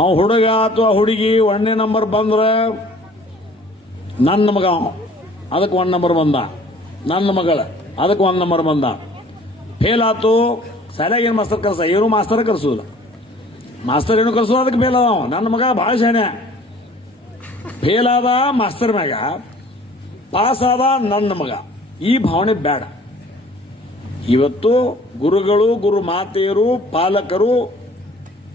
ಅವ ಹುಡುಗ ಅಥವಾ ಹುಡುಗಿ 1ನೇ ನಂಬರ್ ಬಂದ್ರೆ ನನ್ನ ಮಗ ಅದಕ್ಕೆ 1 ನಂಬರ್ ಬಂದ, ನನ್ನ ಮಗಳ ಅದಕ್ಕೆ 1 ನಂಬರ್ ಬಂದ. ಫೇಲ್ ಆತು, ಶಾಲೆಗೆ ಏನು ಮಾಸ್ತರ್ ಕರ್ಸ, ಏನು ಮಾಸ್ತರ್ ಕರ್ಸೋದಿಲ್ಲ, ಮಾಸ್ತರ್ ಏನು ಕರ್ಸೋದು ಅದಕ್ಕೆ ಫೇಲ್ ಅದಾವ. ನನ್ನ ಮಗ ಭಾಳ ಶಾಣೆ, ಫೇಲ್ ಆದ ಮಾಸ್ತರ್ ಮ್ಯಾಗ, ಪಾಸ್ ಆದ ನನ್ನ ಮಗ. ಈ ಭಾವನೆ ಬೇಡ. ಇವತ್ತು ಗುರುಗಳು, ಗುರು ಮಾತೆಯರು, ಪಾಲಕರು,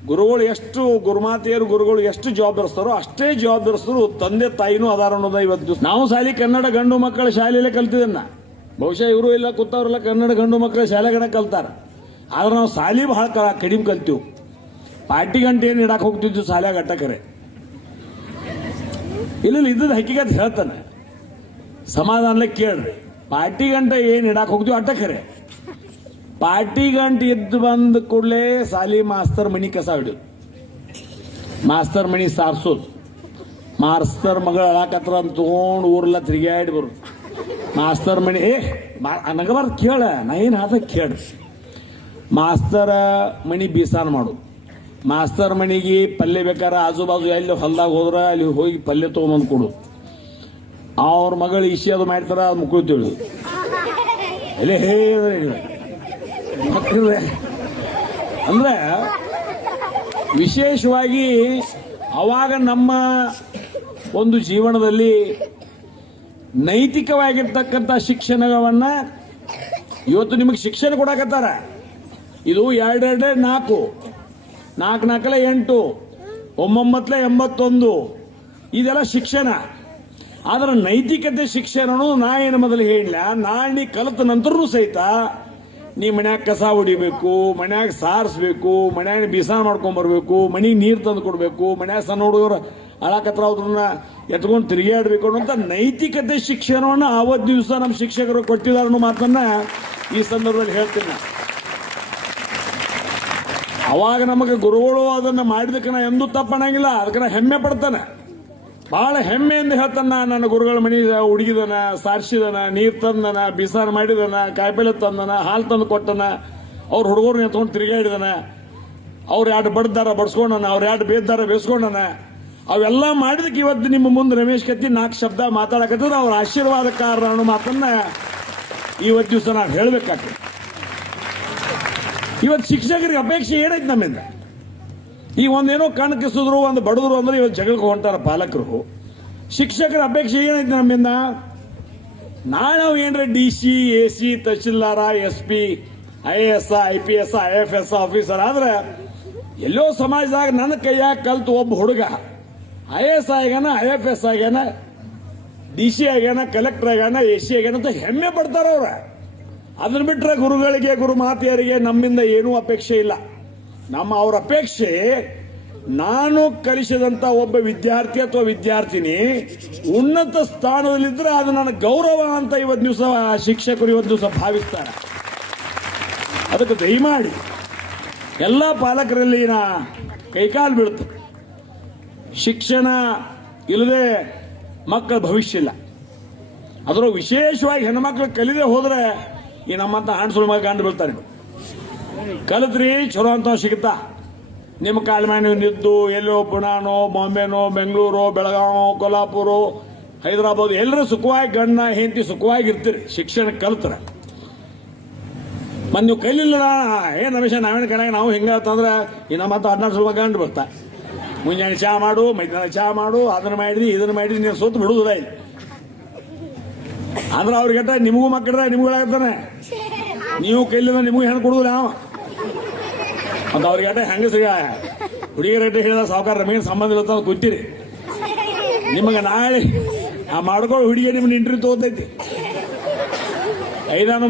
ಗುರುಗಳು ಎಷ್ಟು ಗುರುಮಾತೆಯರು, ಗುರುಗಳು ಎಷ್ಟು ಜವಾಬ್ದಾರಿಸ್ತಾರೋ ಅಷ್ಟೇ ಜವಾಬ್ದಾರಿಸ್ತರು ತಂದೆ ತಾಯಿನೂ ಅದಾರ ಅನ್ನೋದ. ಇವತ್ತು ನಾವು ಶಾಲೆ ಕನ್ನಡ ಗಂಡು ಮಕ್ಕಳ ಶಾಲೆಯಲ್ಲೇ ಕಲ್ತಿದ್ದನ್ನ, ಬಹುಶಃ ಇವರು ಇಲ್ಲ ಕೂತವ್ರೆಲ್ಲ ಕನ್ನಡ ಗಂಡು ಮಕ್ಕಳ ಶಾಲೆಗಡೆ ಕಲ್ತಾರ. ಆದ್ರೆ ನಾವು ಶಾಲೆ ಬಹಳ ಕಡಿಮೆ ಕಲ್ತೀವಿ. ಪಾರ್ಟಿ ಗಂಟೆ ಏನು ಇಡಾಕ್ ಹೋಗ್ತಿದ್ವಿ ಶಾಲೆಯಾಗ ಅಟ್ಟಕರೆ ಇಲ್ಲ, ಇದ್ದದ ಹಕ್ಕಿಗತ್ ಹೇಳ್ತಾನೆ, ಸಮಾಧಾನಲೆ ಕೇಳ್ರಿ. ಪಾರ್ಟಿ ಗಂಟೆ ಏನು ಇಡಾಕ್ ಹೋಗ್ತೀವಿ ಅಟ್ಟಕರೆ, ಪಾರ್ಟಿ ಗಂಟೆ ಎದ್ದು ಬಂದ ಕೂಡಲೇ ಸಾಲಿ ಮಾಸ್ತರ್ ಮನಿ ಕಸ ಹಿಡಿದು, ಮಾಸ್ತರ್ ಮನಿ ಸಾರ್ಸೋದು, ಮಾಸ್ತರ್ ಮಗಳ ಅಳಾಕತ್ರ ಅಂತ ತಗೊಂಡು ಊರೆಲ್ಲ ತಿರುಗಾಡಿ ಬರು, ಮಾಸ್ತರ್ ಮನಿ ನಗಬಾರ್ದು ಕೇಳ, ನಾ ಏನು ಹಾದ ಕೇಳ್ರಿ. ಮಾಸ್ತರ ಮನಿ ಬೀಸಾನ ಮಾಡು, ಮಾಸ್ತರ್ ಮನಿಗೆ ಪಲ್ಯ ಬೇಕಾರ ಆಜು ಬಾಜು ಎಲ್ಲಿ ಹೊಲ್ದಾಗ ಹೋದ್ರ ಅಲ್ಲಿ ಹೋಗಿ ಪಲ್ಯ ತಗೊಂಬಂದು ಕೊಡು. ಅವ್ರ ಮಗಳು ಇಶಿ ಅದು ಮಾಡ್ತಾರ, ಅದು ಮುಕ್ಕಳು ತಿಳಿದು ಎಲ್ಲಿ ಅಂದ್ರೆ ವಿಶೇಷವಾಗಿ ಅವಾಗ ನಮ್ಮ ಒಂದು ಜೀವನದಲ್ಲಿ ನೈತಿಕವಾಗಿರ್ತಕ್ಕಂಥ ಶಿಕ್ಷಣವನ್ನ ಇವತ್ತು ನಿಮಗೆ ಶಿಕ್ಷಣ ಕೊಡಕತ್ತಾರ. ಇದು 2 4 4 4 8 9 81 ಇದೆಲ್ಲ ಶಿಕ್ಷಣ. ಆದ್ರೆ ನೈತಿಕತೆ ಶಿಕ್ಷಣ ನಾ ಏನು ಮೊದಲು ಹೇಳಿಲ್ಲ, ನಾಳೆ ಕಲಿತ ನಂತರನೂ ಸಹಿತ ನೀ ಮನ್ಯಾಗ ಕಸ ಹೊಡಿಬೇಕು, ಮನ್ಯಾಗ ಸಾರಿಸ್ಬೇಕು, ಮನ್ಯಾಗ ಬಿಸಾನ ಮಾಡ್ಕೊಂಡ್ ಬರ್ಬೇಕು, ಮನೆಗೆ ನೀರು ತಂದು ಕೊಡ್ಬೇಕು, ಮನ್ಯಾಗ ಸಣ್ಣ ಹುಡುಗರು ಅಳಕತ್ರ ಅವ್ರನ್ನ ಎತ್ಕೊಂಡು ತಿರುಗಾಡಬೇಕು ಅನ್ನೋಂಥ ನೈತಿಕತೆ ಶಿಕ್ಷಣವನ್ನು ಆವತ್ತು ದಿವಸ ನಮ್ಮ ಶಿಕ್ಷಕರು ಕೊಟ್ಟಿದ್ದಾರೆ ಅನ್ನೋ ಮಾತನ್ನ ಈ ಸಂದರ್ಭದಲ್ಲಿ ಹೇಳ್ತೀನಿ. ಅವಾಗ ನಮಗೆ ಗುರುಗಳು ಅದನ್ನ ಮಾಡಿದಕ್ಕೆ ನಾ ಎಂದೂ ತಪ್ಪಣಂಗಿಲ್ಲ, ಅದಕ್ಕೆ ನಾ ಹೆಮ್ಮೆ ಪಡ್ತಾನೆ, ಬಹಳ ಹೆಮ್ಮೆಯಿಂದ ಹೇಳ್ತಾನ. ನನ್ನ ಗುರುಗಳ ಮನಿ ಹುಡುಗಿದನ, ಸಾರಿಸಿದನ, ನೀರು ತಂದನ, ಬಿಸಾನ ಮಾಡಿದನ, ಕಾಯಿಪಲ್ಲೆ ತಂದನ, ಹಾಲು ತಂದು ಕೊಟ್ಟನ, ಅವ್ರ ಹುಡುಗರು ಎತ್ಕೊಂಡು ತಿರುಗಾಡಿದನ, ಅವ್ರು 2 ಬಡ್ದಾರ ಬಡ್ಸ್ಕೊಂಡನ, ಅವ್ರು 2 ಬೇದ್ದಾರ ಬೇಸ್ಕೊಂಡನ. ಅವೆಲ್ಲ ಮಾಡಿದಕ್ಕೆ ಇವತ್ತು ನಿಮ್ಮ ಮುಂದೆ ರಮೇಶ್ ಕತ್ತಿ 4 ಶಬ್ದ ಮಾತಾಡಕತ್ತದ ಅವ್ರ ಆಶೀರ್ವಾದಕಾರ ಅನ್ನೋ ಮಾತನ್ನ ಇವತ್ತು ದಿವಸ ನಾವು ಹೇಳಬೇಕಾಗ್ತದೆ. ಇವತ್ತು ಶಿಕ್ಷಕರಿಗೆ ಅಪೇಕ್ಷೆ ಏನೈತೆ ನಮ್ಮಿಂದ? ಈ ಒಂದೇನೋ ಕಣ್ ಕಿಸಿದ್ರು, ಒಂದು ಬಡದ್ರು ಅಂದ್ರೆ ಇವತ್ತು ಜಗಳಕ್ಕೆ ಹೊಂಟಾರ ಪಾಲಕರು. ಶಿಕ್ಷಕರ ಅಪೇಕ್ಷೆ ಏನೈತೆ ನಮ್ಮಿಂದ? ನಾಳೆ ನಾವು ಏನ್ರ DC, AC, ತಹಶೀಲ್ದಾರ, SP, IAS, IPS, IFS officer ಆದ್ರೆ ಎಲ್ಲೋ ಸಮಾಜದಾಗ ನನ್ನ ಕೈಯಾಗ ಕಲ್ತು ಒಬ್ಬ ಹುಡುಗ IAS ಆಗ್ಯಾನ, IFS ಆಗ್ಯಾನ, DC ಆಗ್ಯಾನ, ಕಲೆಕ್ಟರ್ ಆಗ್ಯಾನ, AC ಆಗ್ಯಾನ ಅಂತ ಹೆಮ್ಮೆ ಪಡ್ತಾರ ಅವ್ರ. ಅದನ್ನ ಬಿಟ್ರೆ ಗುರುಗಳಿಗೆ, ಗುರು ಮಾತೆಯರಿಗೆ ನಮ್ಮಿಂದ ಏನೂ ಅಪೇಕ್ಷೆ ಇಲ್ಲ. ಅವ್ರ ಅಪೇಕ್ಷೆ ನಾನು ಕಲಿಸಿದಂತ ಒಬ್ಬ ವಿದ್ಯಾರ್ಥಿ ಅಥವಾ ವಿದ್ಯಾರ್ಥಿನಿ ಉನ್ನತ ಸ್ಥಾನದಲ್ಲಿದ್ರೆ ಅದು ನನ್ನ ಗೌರವ ಅಂತ ಇವತ್ತು ದಿವಸ ಶಿಕ್ಷಕರು ಇವತ್ತು ದಿವಸ ಭಾವಿಸ್ತಾರೆ. ಅದಕ್ಕೆ ದಯಮಾಡಿ ಎಲ್ಲ ಪಾಲಕರಲ್ಲಿ ನಾ ಕೈಕಾಲು ಬೀಳ್ತದೆ. ಶಿಕ್ಷಣ ಇಲ್ಲದೆ ಮಕ್ಕಳ ಭವಿಷ್ಯ ಇಲ್ಲ. ಅದರ ವಿಶೇಷವಾಗಿ ಹೆಣ್ಮಕ್ಳು ಕಲಿದೆ ಹೋದ್ರೆ ಈ ನಮ್ಮಂತ ಹಣ್ಣು ಮಗ ಗಂಡು ಬೀಳ್ತಾರೆ. ಕಲಿತ್ರಿ ಚಲೋ ಅಂತ ಸಿಗುತ್ತಾ, ನಿಮ್ಮ ಕಾಲ ಮೇಲೆ ನೀವು ನಿದ್ದು ಎಲ್ಲೋ ಪುಣಾನೋ, ಬಾಂಬೆನೋ, ಬೆಂಗಳೂರು, ಬೆಳಗಾವಿ, ಕೊಲ್ಹಾಪುರ, ಹೈದರಾಬಾದ್ ಎಲ್ಲರೂ ಸುಖವಾಗಿ ಗಂಡ ಹೆಂಡತಿ ಸುಖವಾಗಿ ಇರ್ತೀರಿ ಶಿಕ್ಷಣ ಕಲಿತ್ರೆ. ನೀವು ಕಲಿಲ್ಲ ಏನ್ ರಮೇಶ ನಾವೇನು ಕಣಾಗ ನಾವು ಹಿಂಗಂದ್ರೆ ಈ ನಮ್ಮಂತ 14 ಮಗ ಗಂಡು ಬರ್ತಾ, ಮುಂಜಾನೆ ಚಹಾ ಮಾಡು, ಮಧ್ಯಾಹ್ನ ಚಹಾ ಮಾಡು, ಅದನ್ನ ಮಾಡಿದ್ರಿ ಇದನ್ನ ಮಾಡಿದ್ರಿ, ನೀವು ಸೋತು ಬಿಡುವುದಿಲ್ಲ ಇಲ್ಲಿ. ಅಂದ್ರೆ ಅವ್ರಿಗೆಟ್ಟ ನಿಮಗೂ ಮಕ್ಕಳ್ರೆ ನಿಮ್ಗಳಾಗತ್ತಾನೆ, ನೀವು ಕೈಲಿಂದ ನಿಮಗೂ ಹೆಣ್ಣು ಕೊಡುದಿಲ್ಲ ನಾವು ಅಂತ ಅವ್ರಿಗೆ ಹೆಂಗಸಿಗ ಹುಡುಗಿಯರ ಹೇಳಿದ ಸಾವುಕಾರ ರಮೇಶ್ ಸಂಬಂಧ ಇರುತ್ತ ಕೂತೀರಿ. ನಿಮಗೆ ನಾಳೆ ಆ ಮಾಡ್ಕೊಂಡು ಹುಡುಗಿ ನಿಮ್ಗೆ ಇಂಟರ್ವ್ಯೂ ತಗೋತೈತಿ 5